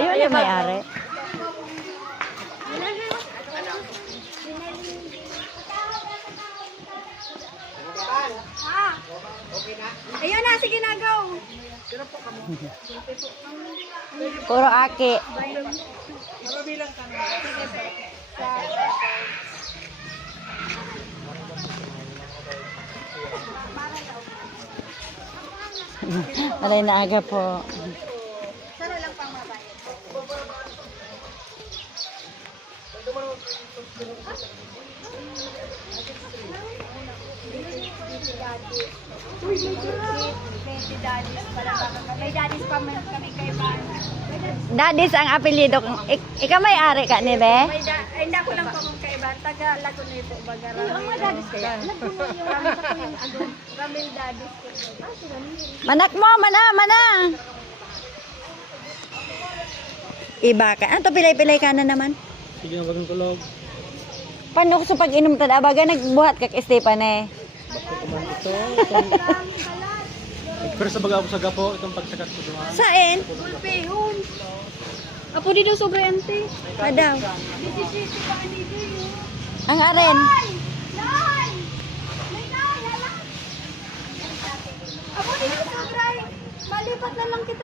Yun yung may-ari. Ayun na, sige na, go. Puro aki. Alay na aga po. Saro lang pang mabayan. May daddies pa man kami kay Ban. Dadis ang apelyido. Ikaw may-ari ka ni Be? Ay, hindi ako lang po kung kay Ban. Taga Laguna po, Bagara. Ang mga daddies kaya? Ramil daddies ko. Manak mo, mana. Iba ka. Ano to, pilay-pilay ka na naman? Sige na bagang tulog. Paano ko sa pag-inom tada? Baga nagbuhat kak Esteban eh. Ito. Pero sa baga ako sa gapo, itong pagsakat ko doon. Sain? Pehon. Apo di daw sobre ante. Adaw. Disisisi pa kanito yun. Ang aren. Nay! May nay, hala. Apo di daw sobre. Malipat na lang kita.